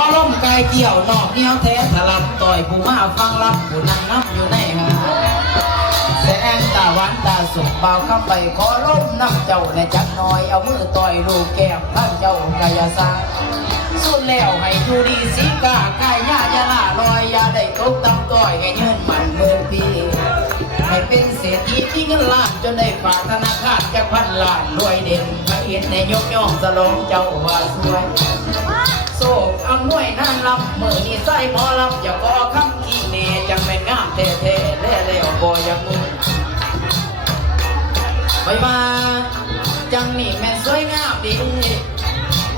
อล้มกายเกี่ยวนอกเนี้ยวแท้ถลับต่อยผู้มาฟังรับผู้นั่งนับอยู่ในหาแสงตาหวานตาสุกเบาเข้าไปขอล้มน้ำเจ้าในจักหน่อยเอามือต่อยลูกแก้มท่านเจ้ากายสาสุดแล้วให้ดูดีสีกากายญาญาลาลอยยาได้ตกตำต้อยให้เงินมันเมื่อปีให้เป็นเศรษฐีที่เงินล้านจนได้ฝากธนาคารจะพันล้านรวยเด่นพระเห็นในยกย่องสลองเจ้าว่าสวยโศกอำนวยนั่นลำมือนี่ใส่หมอลำอย่าก่อคำขี้เนจังแม่งามแท้ๆแล้วบ่อยากมือไปมาจังนี่แม่สวยงามดี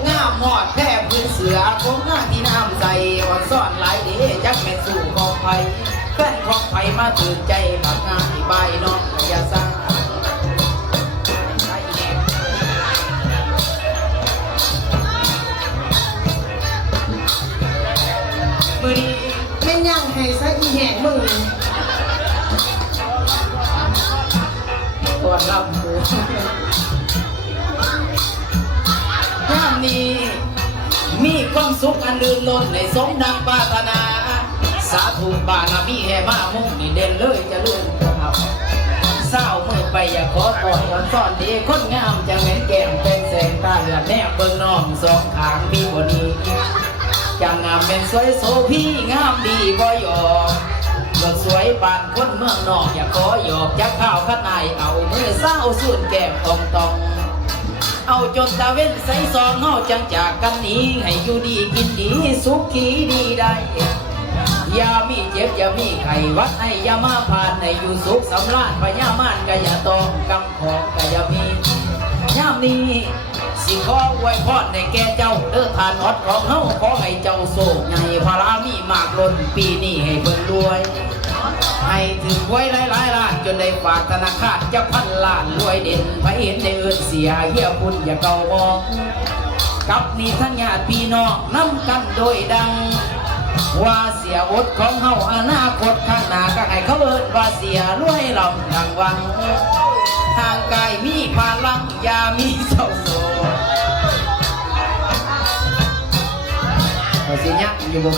งามหอดแพ้พื้นเสือคงงามที่น้ำใจอ่อนซ่อนหลายดีจักแม่สู่ของไผ่แฟนของไผ่มาตื่นใจมางานที่ใบน้องอย่าซ่ามือนี้แม่นยังให้ซะอีแหงมือก่อนรับหมูงามนี้มีความสุขอันลื่นล้นในสมดังปรารถนาสาธุบารมีแห่มามุ่งนี่เด่นเลยจะเลื่อนครับเศร้าเมื่อไปอย่าขอต่อยวันซ่อนดีคนงามจะเหม็นแก้มเป็นแสงตาเหลือแนบเบิ่งน้องสองขางพี่บนีจะงามเป็นสวยโสพี่งามดีบ่หยอกรถสวยปานคนเมืองนอกอย่าขอหยอกจักข้าวข้าในเอามือเศร้าสุดแก้มตองเอาจนตาเว้นใส่ซองเฮาจังจากกันนี้ให้อยู่ดีกินดีสุขีดีได้อย่ามีเจ็บอย่ามีไข้วัดให้อย่ามาผ่านให้อยู่สุขสำราญพญามารก็อย่าต้องกำของก็อย่ามียามนี้สิขอไว้พรในแก่เจ้าเด้อทานอดของเฮาขอให้เจ้าโศกใหญ่พลามีมากล้นปีนี้ให้เบิ่งรวยให้ถึงไว้หลายล้านจนได้ฝากธนาคารจะพันล้านรวยเด่นไปเห็นในเอิ้นเสียเหี้ยพุ่นอย่าเก่ามองกับนี่ทั้งญาติพี่น้องนำกันโดยดังว่าเสียอดของเฮาอนาคตข้างหน้าก็ให้เขาเอิ้นว่าเสียรวยลำดังวังทางกายมีพลังอย่ามีเศร้าโศกสิยักอยู่บ่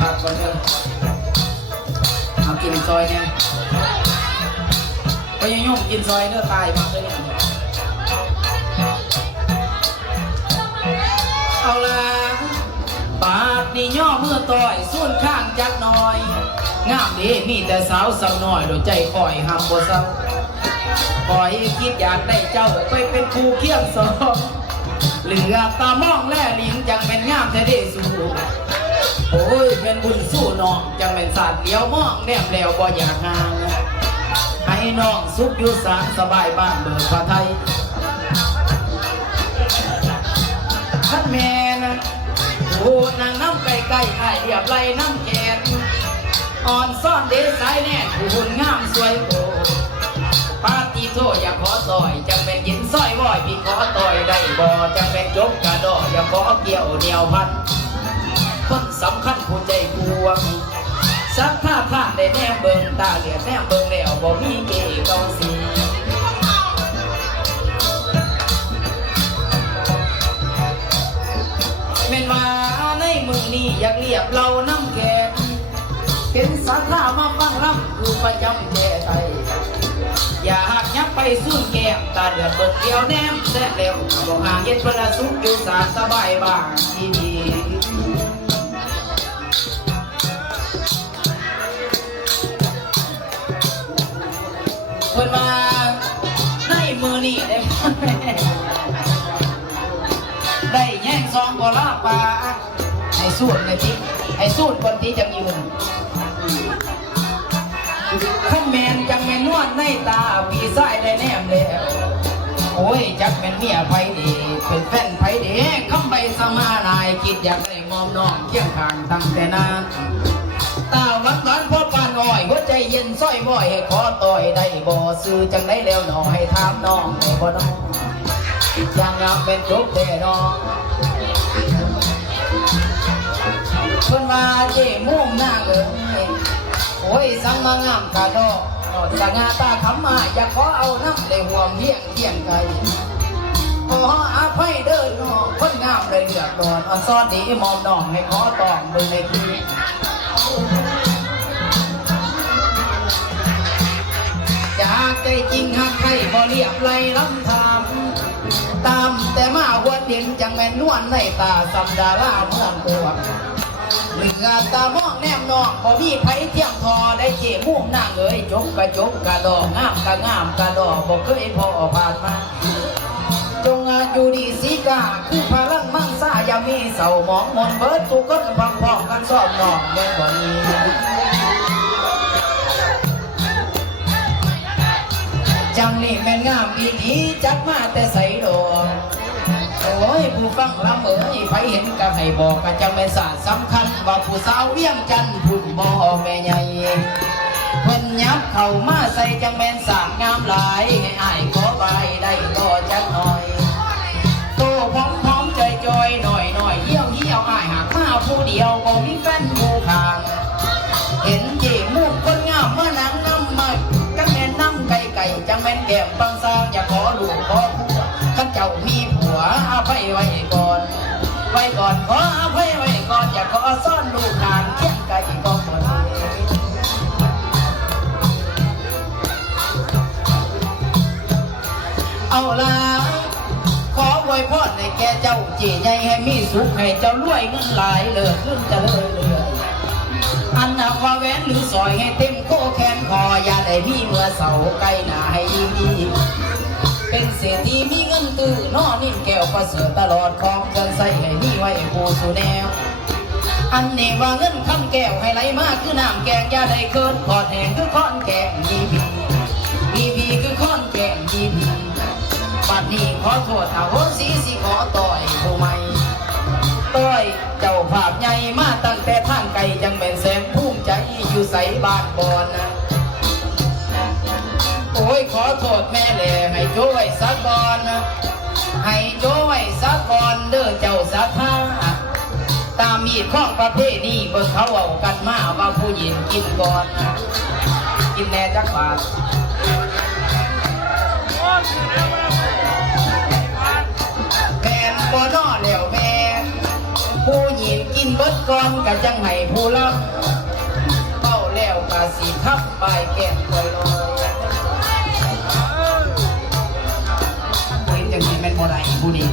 พักก่อนเถอะเอากินซอยเนี่ยก็ยังยุ่งกินซอยเนื้อตายมากเลยเนี่ยเอาละปากนี่ย่อเมื่อต่อยส่วนข้างจักหน่อยงามดีมีแต่สาวสาวน้อยโดยใจคอยห้ามบ่เศร้าคอยคิดอยากได้เจ้าไปเป็นคู่เคียงสองเหลือตามองแล่ลิงจังเป็นงามแท้เดสูโอ้ยเป็นบุญสู้น้องจังเป็นสัตว์เลี้ยวมองแนมแล้วบ่อยากห่างให้น้องสุขอยู่สารสบายบ้านเบิกพระไทยท่านแม่นะโอ้นางน้ำไก่ไก่ไข่เรียบไรน้ำแกนอ่อนซ่อนเดสายแน่ผู้หุ่นงามสวยโอปาติโทอย่าขอต่อยจังเป็นยินสร้อยว่อยพี่ขอต่อยได้บ่จังเป็นจบกระดออย่าขอเกี่ยวเดียวพันคนสำคัญผู้ใจกวงสักท่าพลาดได้แนมเบิ่งตาเหลือแนมเบิ่งแล้วบ่มีเกเกาสีแม่นว่าในมือนี้อยากเรียบเราน้ำแกนเป็นสักท่ามาฟังลำคือประจำแก่ไทยอย่าหักยับไปสุ่นแก้มตาเดือดเบิดเดียวแนมแซ่บเร็วบอกห่างเย็นประสุขอยู่สารสบายบ้างดีเพิ่นมาในมือนี่ได้แย่งซองบ่ลาปลาให้สูดเลยทิให้สูดคนที่จังยืนขันแมนจังแมนนวดในตาพี่สายได้แนมแล้วโอ้ยจักแมนเมียไผดีเป็นแฟนไผดีคำใบสมานายคิดอยากได้มอมน้องเกี่ยงข้างตั้งแต่นานตาวัดตอนพ่อปานอ้อยหัวใจเย็นส้อยบ่อยให้ขอต่อยได้บ่ซื้อจังได้แล้วหน่อให้ถามน้องได้บ่น้องอย่างงามเป็นจบแต่น้อง เพิ่นว่าเจ้มุ่งหน้าเอ๋ยโอ้ยสังมางามกะดอกนอดสง่าตาคำมาอยากขอเอาน้ำเลยห่วงเพียงเทียงไกลขออภัยเด้อน้องคนงามเลยเลือกดอนอ่อนซ้อนดีมอมน้องให้ขอตองเบิ่งในคืนจากใจจริงหักใครบ่เรียบไรลำทำตามแต่มาหัวเด่นจังแม่นนวลในตาสัมดาราเมืองบวกเหลือตามองแนมนองบ่มีไผเที่ยงทอได้เจ็มุ่งนางเอ๋ยจบกะจบกะดอกงามกะงามกะดอกบ่เคยพอผ่านมาจงอาอยู่ดีสีกาคือพลังมั่งซ่าอย่ามีเศร้าหมองมนเบิดทุกคนพังพร้อมกันซ้อมนองแม่นบ่นี้จังนี่แม่นงามอีดีจักมาแต่ใส่ดอกโอ้ยผู้ฟังลำเอ๋ยไผเห็นก็ให้บอกก็จังเป็นศาสตร์สำคัญว่าผู้สาวเวียงจันทน์พุ่นบ่แม่ใหญ่เพิ่นยับเข้ามาใส่จังแม่นสร้างงามหลายให้อ้ายขอใบได้ก็จักหน่อยโตพร้อมใจจอยหน่อยเยี่ยวอ้ายหากมาผู้เดียวบ่มีแฟนอยู่ข้างเห็นเจ้มุ่งคนงามมานั่งนำมาจังแม่นนำไก่จังแม่นแก้มปังซางอยากขอลูกขอผัวข้าเจ้ามีผัวอภัยไว้ก่อนขออภัยไว้ก่อนอย่าขอซ่อนลูกนานเคียงไก่ก็หมดเอาล่ะขอไว้พรให้แก่เจ้าเจี๋ยใหญ่ให้มีสุขให้เจ้ารวยเงินหลายเลิศขึ้นจะเรื่อยอันนับว่าแหวนหรือสอยให้เต็มโคแขนคออย่าได้มีเมื่อเสาใกล้หน้าให้ดีเป็นเศรษฐีมีเงินตื้อนอนิ่มแก้วประเสริฐตลอดของเกินใส่ให้มีไว้ผู้สู่แนวอันนี้ว่าเงินคำแก้วให้ไหลมากคือน้ำแกงอย่าได้เกินขอดแห้งคือข้อนแกงดีคือข้อนแกงดีบัดนี้ขอโทษเอาโหสิขอต่อยผู้ใหม่ต้อยเจ้าภาพใหญ่มาตั้งแต่ทางไกลจังเป็นแสงภูมิใจอยู่ใสบ้านบอนนะโอ้ยขอโทษแม่แหล่ให้โจ้ไว้สักก่อนนะให้โจ้ไว้สักก่อนเด้อเจ้าสัทธาตามมีดข้องประเภทนี้เบิ่งเขาเอากันมาว่าผู้หญิงกินก่อนนะกินแน่จักบาทแม่นบ่นอแล้วแม่ผู้หญิงกินเบิดก่อนก็จังให้ผู้รับเป้าแล้วก็สิทับใบแก้มคอยลอยผู้หญิงจังสิแม่นบ่ได้ผู้ดี